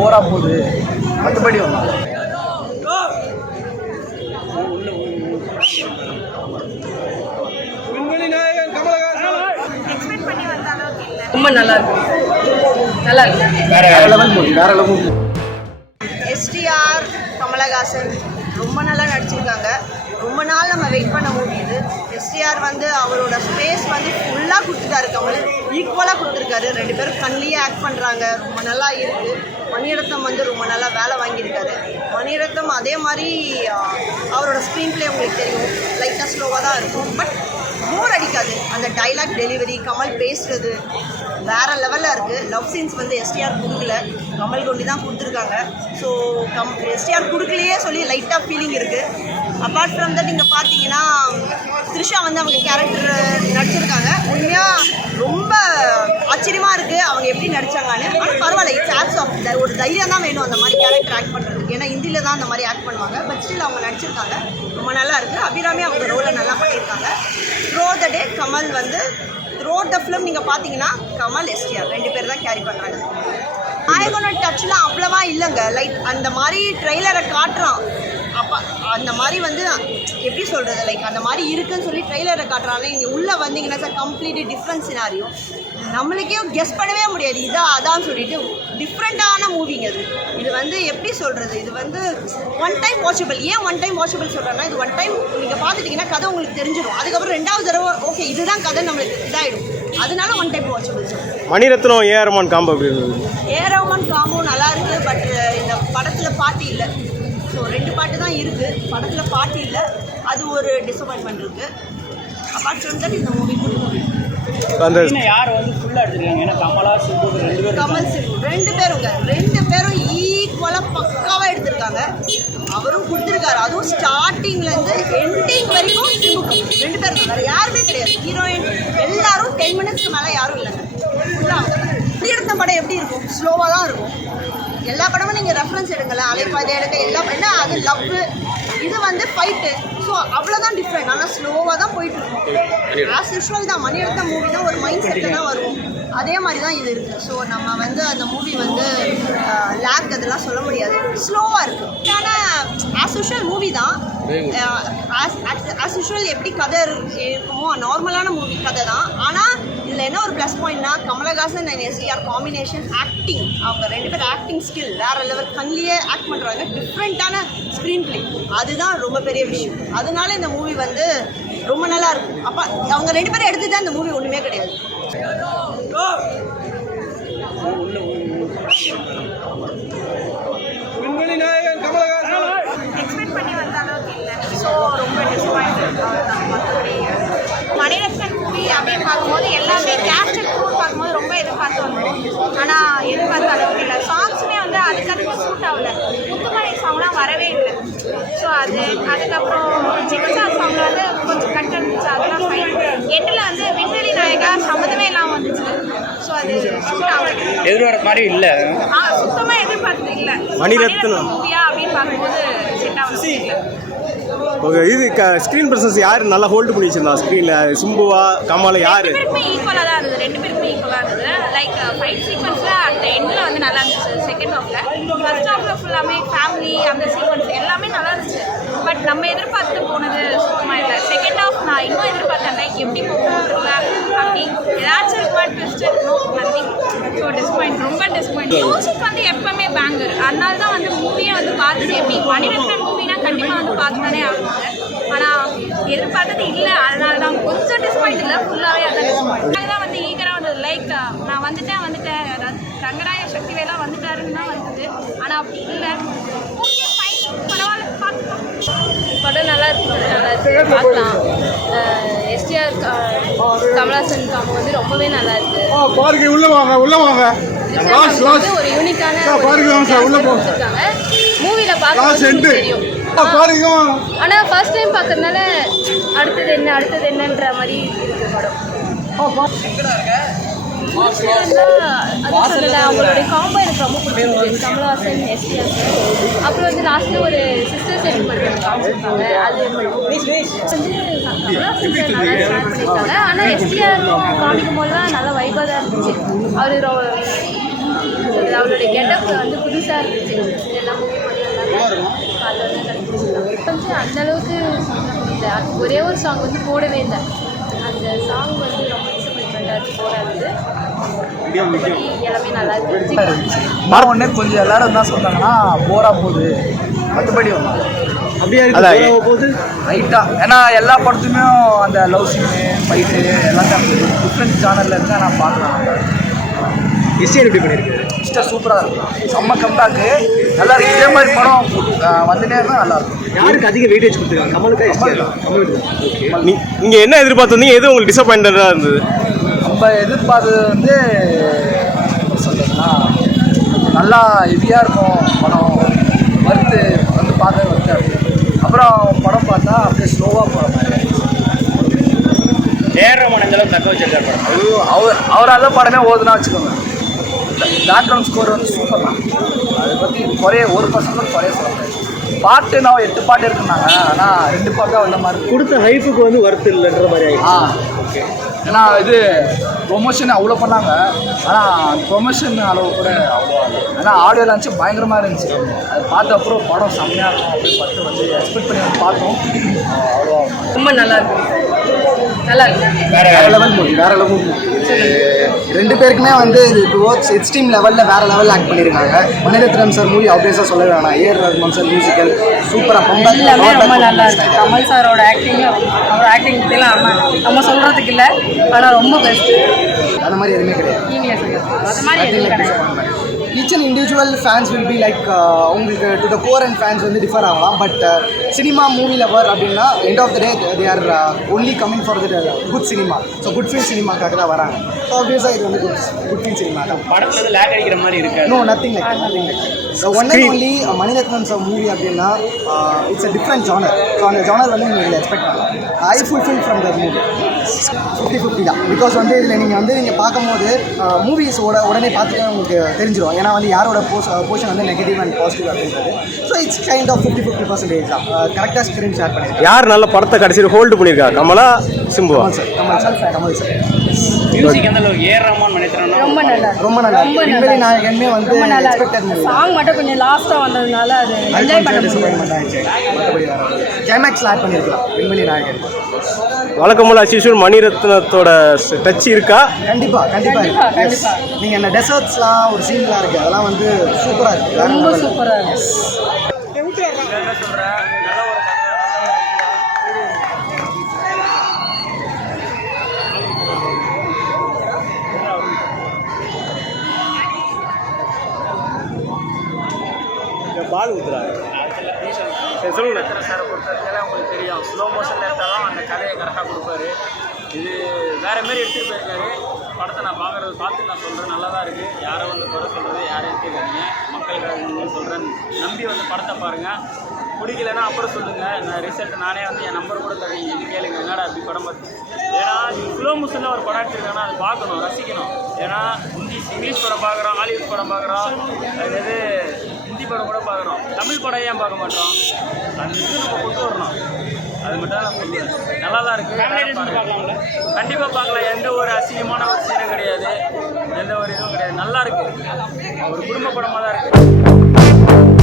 போராக போகுது மற்றபடி ஒன்று ரொம்ப நல்லா இருக்கு நல்லா இருக்கு வேற லெவல். எஸ்டிஆர் கமலஹாசன் ரொம்ப நல்லா நடிச்சிருக்காங்க. ரொம்ப நாள் நம்ம வெயிட் பண்ண மூவி இது. எஸ்டிஆர் வந்து அவரோட ஸ்பேஸ் வந்து ஃபுல்லாக கொடுத்துட்டாரு, கமல் ஈக்குவலாக கொடுத்துருக்காரு. 2 பேரும் கண்ணிலேயே ஆக்ட் பண்ணுறாங்க, ரொம்ப நல்லா இருக்குது. மணிரத்னம் வந்து ரொம்ப நல்லா வேலை வாங்கியிருக்காரு. மணிரத்னம் அதே மாதிரி அவரோட ஸ்க்ரீன் பிளே உங்களுக்கு தெரியும், லைட்டாக ஸ்லோவாக தான் இருக்கும், பட் போர் அடிக்காது. அந்த டைலாக் டெலிவரி, கமல் பேசுகிறது வேறு லெவலில் இருக்குது. லவ் சீன்ஸ் வந்து எஸ்டிஆர் கொடுக்கல, கமல் கொண்டு தான் கொடுத்துருக்காங்க. ஸோ எஸ்டிஆர் கொடுக்கலையே சொல்லி லைட்டாக ஃபீலிங் இருக்குது. அப்பார்ட் ஃப்ரம் தட் நீங்கள் பார்த்தீங்கன்னா த்ரிஷா வந்து அவங்க கேரக்டர் நடிச்சிருக்காங்க. உண்மையாக ரொம்ப ஆச்சரியமாக இருக்குது அவங்க எப்படி நடித்தாங்கன்னு. ஆனால் பரவாயில்ல, இட்ஸ் ஆப்ஸ் ஆஃப் ஒரு தைரியம் தான் வேணும் அந்த மாதிரி கேரக்டர் ஆக்ட் பண்ணுறதுக்கு. ஏன்னா ஹிந்தியில் தான் அந்த மாதிரி ஆக்ட் பண்ணுவாங்க, பட் ஸ்டில் அவங்க நடிச்சிருக்காங்க, ரொம்ப நல்லா இருக்குது. அபிராமி அவங்க ரோலை நல்லா பண்ணியிருக்காங்க. த்ரூ த டே கமல் வந்து த்ரூ த ஃபிலிம் நீங்கள் பார்த்தீங்கன்னா கமல் எஸ்டிஆர் 2 பேர் தான் கேரி பண்ணுறாங்க. நாயகனோட டச்லாம் அவ்வளவா இல்லைங்க. லைக் அந்த மாதிரி ட்ரெய்லரை காட்டுறான், அப்போ அந்த மாதிரி வந்து எப்படி சொல்கிறது, லைக் அந்த மாதிரி இருக்குன்னு சொல்லி ட்ரெய்லரை காட்டுறாங்க. இங்கே உள்ளே வந்தீங்கன்னா சார் கம்ப்ளீட்லி டிஃப்ரெண்ட் சினாரியோ, நம்மளுக்கே கெஸ் பண்ணவே முடியாது இதான் அதான் சொல்லிட்டு. டிஃப்ரெண்ட்டான மூவிங்க அது. இது வந்து எப்படி சொல்கிறது, இது வந்து ஒன் டைம் வாட்சபிள். ஏன் ஒன் டைம் வாட்சபிள் சொல்கிறேன்னா, இது ஒன் டைம் நீங்கள் பார்த்துட்டிங்கன்னா கதை உங்களுக்கு தெரிஞ்சிடும். அதுக்கப்புறம் 2வது தடவை ஓகே இதுதான் கதை நம்மளுக்கு இதாகிடும். அதனால ஒன் டைம் வாட்சபிள் சொல்லுங்கள். மணிரத்னம் ஏஆர் ரஹ்மான் காம்போ எப்படி இருந்தது? ஏஆர் ரஹ்மான் காம்போ நல்லா இருக்குது, பட் இந்த படத்தில் பாட்டு இல்லை. ஸோ 2 பாட்டு தான் இருக்குது, படத்தில் பாட்டு இல்லை, அது ஒரு டிசப்பாயின்மெண்ட் இருக்குது. அப்பார்ட் ஃப்ரம் தட் இந்த மூவி அந்த யார் வந்து ஃபுல்லாக எடுத்துருக்காங்க? ஏன்னா கமலா சிம்பு 2 பேரும், கமல் சிம்பு 2 பேருங்க, 2 பேரும் ஈக்குவலாக பக்காவாக எடுத்திருக்காங்க. அவரும் கொடுத்துருக்காரு, அதுவும் ஸ்டார்டிங்லேருந்து எண்டிங் வரைக்கும் சிம்புக்கு 2 பேரும், வேறு யாருமே கிடையாது. ஹீரோயின் எல்லாரும் 10 மினிட்ஸ்க்கு மேலே யாரும் இல்லைங்க. ஃபுல்லாக எடுத்த படம் எப்படி இருக்கும், ஸ்லோவாக தான் இருக்கும். எல்லா படமும் நீங்கள் ரெஃபரன்ஸ் எடுங்களேன், அலைப்பாதை எடுக்க எல்லா படம் அது லவ், இது வந்து ஃபைட்டு. ஸோ அவ்வளோதான் டிஃப்ரெண்ட். ஆனால் ஸ்லோவாக தான் போயிட்டுருக்கும். ஆஸ் யூஷுவல் தான். மணிரத்னம் மூவி தான் ஒரு மைண்ட் செட்டில் தான் வரும், அதே மாதிரி தான் இது இருக்குது. ஸோ நம்ம வந்து அந்த மூவி வந்து லேக் அதெல்லாம் சொல்ல முடியாது, ஸ்லோவாக இருக்குது. ஆனால் ஆஸ் யூஷுவல் மூவி தான். ஆஸ் யூஷுவல் எப்படி கதை இருக்குமோ நார்மலான மூவி கதை தான். ஆனால் இதில் என்ன ஒரு ப்ளஸ் பாயிண்ட்னா, Kamal Haasan and STR combination acting, அவங்க 2 பேர் ஆக்டிங் ஸ்கில் வேறு லெவல், கண்ணிலேயே ஆக்ட் பண்ணுறாங்க. டிஃப்ரெண்ட்டான ஸ்க்ரீன் பிளே, அதுதான் ரொம்ப பெரிய விஷயம். அதனால இந்த மூவி வந்து ரொம்ப நல்லா இருக்கும். அப்போ அவங்க 2 பேரும் எடுத்து தான் இந்த மூவி ஒன்றுமே கிடையாது. எக்ஸ்பெக்ட் பண்ணி வந்த அளவுக்கு இல்லை. ஸோ ரொம்ப டிசப்பாயின்ட். மற்றபடி மணிரத்னம் மூவி அப்படின்னு பார்க்கும்போது எல்லாமே கேஸ்ட் அண்ட் க்ரூ பார்க்கும்போது ரொம்ப எதிர்பார்த்து வந்தோம். ஆனால் எதிர்பார்த்த அளவுக்கு இல்லை. சாங்ஸுமே வந்து அதுக்கு சூட் ஆகலை. முத்துமணி சாங்லாம் வரவே இல்லை. ஸோ அதுக்கப்புறம் ஜிகர்தா சாங்கில் வந்து கொஞ்சம் கட் இருந்துச்சு, அதெல்லாம் ஃபைன். எண்டில் வந்து விண்வெளி நாயகா சம்மந்தமே இல்லாமல் வந்துச்சு. ஸோ அது சூட் ஆகலை, எதிர்பார்த்த மாதிரி இல்லை. சுத்தமாக எதிர்பார்த்தது இல்லை. மணிரத்னம் மூவியா அப்படின்னு பார்க்கும்போது செட் ஆகலை. ஓகே, இது ஸ்க்ரீன் ப்ரெசன்ஸ் யார் நல்லா ஹோல்டு பண்ணி வச்சிருந்தா ஸ்க்ரீனில்? சிம்புவா கமலா யார்? 2 பேருக்குமே ஈக்குவலாக தான் இருந்தது. 2 பேருக்குமே ஈக்குவலாக இருந்தது. லைக் ஃபைட் சீக்வன்ஸில் அந்த எண்டில் வந்து நல்லா இருந்துச்சு. செகண்ட் ஹாஃபில், ஃபர்ஸ்ட் ஹாஃபில் ஃபுல்லாமே ஃபேமிலி அந்த சீக்வன்ஸ் எல்லாமே நல்லா இருந்துச்சு. பட் நம்ம எதிர்பார்த்து போனது சுத்தமாக இல்லை. செகண்ட் ஹாஃப் நான் இன்னும் எதிர்பார்த்தேன், லைக் எப்படி போகணும்ல அப்படி ஏதாச்சும் இருக்குமா ட்விஸ்ட் இருக்கணும் நத்திங். ஸோ டிஸ்பாயிண்ட், ரொம்ப டிஸ்பாயிண்ட். மியூசிக் வந்து எப்போவுமே பேங்கர். அதனால தான் வந்து மூவியை வந்து பார்த்துட்டு எப்படி மணிரத்னம் மூவினா கண்டிப்பாக வந்து பார்த்து தானே ஆகுவாங்க. ஆனால் எதிர்பார்த்தது இல்லை, அதனால தான் கொஞ்சம் டிஸ்பாயிண்ட் இல்லை, ஃபுல்லாகவே அதான் டிஸ்பாயிண்ட். அதுதான் வந்து ஈகராக வந்தது. லைக் நான் வந்துட்டேன் ரங்கராய சக்திவேலாம் வந்துட்டாருன்னு தான் வந்தது. ஆனால் அப்படி இல்லை. ஓகே ஃபைன், பரவாயில்ல, பார்த்துக்கலாம். படம் நல்லா இருக்கு, நல்லா இருக்கு, பார்க்கலாம். எஸ்டிஆர் கமலஹாசன் காம்போ வந்து ரொம்பவே நல்லா இருக்கு. பாருங்க, உள்ள வாங்க, உள்ள வாங்க. ஒரு யூனிக்கான கொடுத்துருக்காங்க. மூவில பார்க்க தெரியும். ஆனால் ஃபர்ஸ்ட் டைம் பார்க்கறதுனால அடுத்தது என்னன்ற மாதிரி இருக்கு படம். அவங்களுடைய காம்போ எனக்கு ரொம்ப பிடிச்சிருக்கு. கமலஹாசன் எஸ்டிஆர், அப்புறம் வந்து லாஸ்ட்டில் ஒரு சிஸ்டர் சென்டிமெண்ட் காமிச்சிருக்காங்க. அது வந்து கமலஹாசன் நல்லா ஸ்டார்ட் பண்ணியிருக்காங்க. ஆனால் எஸ்டிஆரும் காமிக்கும் போது தான் நல்லா வைபாக தான் இருந்துச்சு. அவருடைய கெட்டப் வந்து புதுசாக இருந்துச்சு. எல்லா மூவியும் அது வந்து கொஞ்சம் அந்தளவுக்கு இல்லை. ஒரே ஒரு சாங் வந்து போடவே இல்லை. அந்த சாங் வந்து ரொம்ப டிசப்பாயின்மெண்ட்டாக இருக்குது போடாது. எல்லாமே நல்லா இருந்துச்சு. உடனே கொஞ்சம் எல்லாரும் என்ன சொன்னாங்கன்னா போரா போகுது, மற்றபடி வந்தாங்க அப்படியே போகுது ரைட்டாக. ஏன்னா எல்லா படத்துலையுமே அந்த லவ் சீனு ஃபைட்டு எல்லாமே டிஃப்ரெண்ட் சேனலில் இருந்தால் நான் பார்க்கலாம். எஸ்டிஆர் எப்படி பண்ணியிருக்காரு? மிஸ்டர் சூப்பராக இருக்கும், செம்ம கம்பேக்கு நல்லா இருக்கு. இதே மாதிரி படம் வந்துட்டே இருந்தால் நல்லாயிருக்கும். யாருக்கு அதிக வெயிட்டேஜ் கொடுத்துருக்காங்க? கமலுக்கா எஸ்டிஆர்? கமலுக்கு. ஓகே. நீங்கள் என்ன எதிர்பார்த்துருந்தீங்க? எது உங்களுக்கு டிசப்பாயிண்டடாக இருந்தது? நம்ம எதிர்பார்த்தது வந்து சொல்லுன்னா நல்லா ஹெவியாக இருக்கும் படம், வறுத்து வந்து பார்க்க வறுத்தா இருக்கு. அப்புறம் படம் பார்த்தா அப்படியே ஸ்லோவாக போகிற மாதிரி ஏறமான அளவுக்கு தக்க வச்சிருக்காரு படம். அவரால் படமே ஓதுனா வச்சுக்கோங்க. பேக்ரவுண்ட் ஸ்கோர் வந்து சூப்பர் தான். அதை பற்றி குறைய 1% குறைய சொல்லுங்கள். பாட்டு நான் 8 பாட்டு இருக்குன்னாங்க, ஆனால் 2 பாட்டு தான் உள்ள மாதிரி கொடுத்த ஹைப்புக்கு வந்து வருத்து இல்லைன்ற மாதிரி ஆகிடுச்சு. ஓகே. ஏன்னா இது ப்ரொமோஷன் அவ்வளோ பண்ணாங்க, ஆனால் ப்ரொமோஷன் அளவு கூட அவ்வளோ இல்லை. ஏன்னா ஆடியோ லான்ச்சு பயங்கரமாக இருந்துச்சு. அது பார்த்த அப்புறம் படம் செம்மையாக இருக்கும் அப்படின்னு பார்த்து வந்து எக்ஸ்பெக்ட் பண்ணி வந்து பார்த்தோம். அவ்வளோ ரொம்ப நல்லா இருக்கும். நல்லா இருக்கு. வேற லெவல் மூவி, வேற லெவல் மூவி. ரெண்டு பேருக்குமே வந்து இது டுவோர்ட்ஸ் எக்ஸ்ட்ரீம் லெவலில் வேறு லெவலில் ஆக்ட் பண்ணியிருக்காங்க. மணிரத்னம் சார் மூவி ஆப்வியஸாக சொல்ல வேணாம். ஏஆர் ரஹ்மான் சார் மியூசிக்கல் சூப்பராக எல்லாமே ரொம்ப நல்லா இருக்கு. கமல் சாரோட ஆக்டிங், அவர் ஆக்டிங் பற்றிலாம் நம்ம சொல்கிறதுக்கு இல்லை, ஆனால் ரொம்ப பெஸ்ட். அந்த மாதிரி எதுவுமே கிடையாது. நீங்களே சொல்லுங்கள். அது மாதிரி எதுவும் கிடையாது. Each and individual fans will be like உங்களுக்கு to the core and fans வந்து டிஃபர் ஆகலாம். பட் சினிமா மூவி லவர் அப்படின்னா end of the day they are only coming for the good cinema. So good feel சினிமாக்காக தான் வராங்க. So ஆப்வியஸாக இது வந்து குட் ஃபீல் சினிமா தான். படத்தில் வந்து லேக் அடிக்கிற மாதிரி இருக்கு. No nothing like so one and only Mani Ratnam sir movie அப்படின்னா it's a different genre. So அந்த ஜானர் வந்து நீங்கள் இதில் எக்ஸ்பெக்ட் பண்ணலாம். I fulfil from the movie 50-50 தான். பிகாஸ் வந்து இதில் நீங்கள் பார்க்கும்போது மூவிஸ் உடனே பார்த்துட்டு உங்களுக்கு தெரிஞ்சிடும். ஏன்னா வந்து யாரோட போர்ஷன் வந்து நெகட்டிவ் அண்ட் பாசிட்டிவ் அப்படின்றது. ஸோ இட்ஸ் கைண்ட் ஆஃப் 50-50% தான். கரெக்டாக ஸ்க்ரீன் ஷேர் பண்ணியிருக்கேன். யார் நல்ல படத்தை கடைசியில் ஹோல்டு பண்ணியிருக்கா? கமலா, சிம்புவா? கமல் சார். மியூசிக் எந்த அளவுக்கு ஏஆர் ரஹ்மான் நினைக்கிறேன் ரொம்ப நல்லா இருக்கு. ரொம்ப நல்லா இருக்கு. விண்வெளி நாயகனுமே வந்து ரொம்ப நல்லா எக்ஸ்பெக்டட் இருக்கு. மூவி. சாங் மட்டும் கொஞ்சம் லாஸ்ட்டாக வந்ததுனால அது என்ஜாய் பண்ண முடியல. கிளைமேக்ஸில் ஆட் பண்ணியிருக்கலாம் விண்வெளி நாயகன். வழக்கம்போல அசிஷுவல் மணிரத்னத்தோட டச் இருக்கா? கண்டிப்பாக இருக்கு. நீங்கள் அந்த டெசர்ட்ஸ்லாம் ஒரு சீன்லாம் இருக்குது, அதெல்லாம் வந்து சூப்பராக இருக்குது. ரொம்ப சூப்பராக இருக்கு. பால் ஊத்துறாங்க. சரி சொல்லுங்க. சாரை பொறுத்தவரைக்கும் உங்களுக்கு தெரியும், ஸ்லோ மோஷனில் எடுத்தாலும் அந்த கதையை கரெக்டாக கொடுப்பாரு. இது வேறு மாரி எடுத்துகிட்டு போயிருக்காரு. படத்தை நான் பார்த்து நான் சொல்கிறேன், நல்லா தான் இருக்குது. யாரை வந்து குறை சொல்கிறது, யாரையும் கேட்காதீங்க. மக்களுக்காக சொல்கிறேன், நம்பி வந்து படத்தை பாருங்கள். பிடிக்கலன்னா அப்புறம் சொல்லுங்கள். நான் ரிசல்ட் நானே வந்து என் நம்பர் கூட தரீங்க, இது கேளுங்க, என்னடா அப்படி படம் பார்த்து. ஏன்னா ஸ்லோ மோஷனில் ஒரு படம் எடுத்துருக்காங்கன்னா அது பார்க்கணும், ரசிக்கணும். ஏன்னா இங்கிலீஷ் படம் பார்க்குறோம், ஹாலிவுட் படம் பார்க்குறோம், அதாவது ஹிந்தி படம் கூட பார்க்குறோம். தமிழ் படம் ஏன் பார்க்க மாட்டோம்? அந்த இது நம்ம கொண்டு வரணும். அது மட்டும் நான் சொல்லுவேன். நல்லா தான் இருக்குது. கண்டிப்பாக பார்க்கலாம். எந்த ஒரு அசிங்கமான ஒரு சீனும் கிடையாது, எந்த ஒரு இதுவும் கிடையாது. நல்லா இருக்குது. ஒரு குடும்ப படமாக தான் இருக்குது.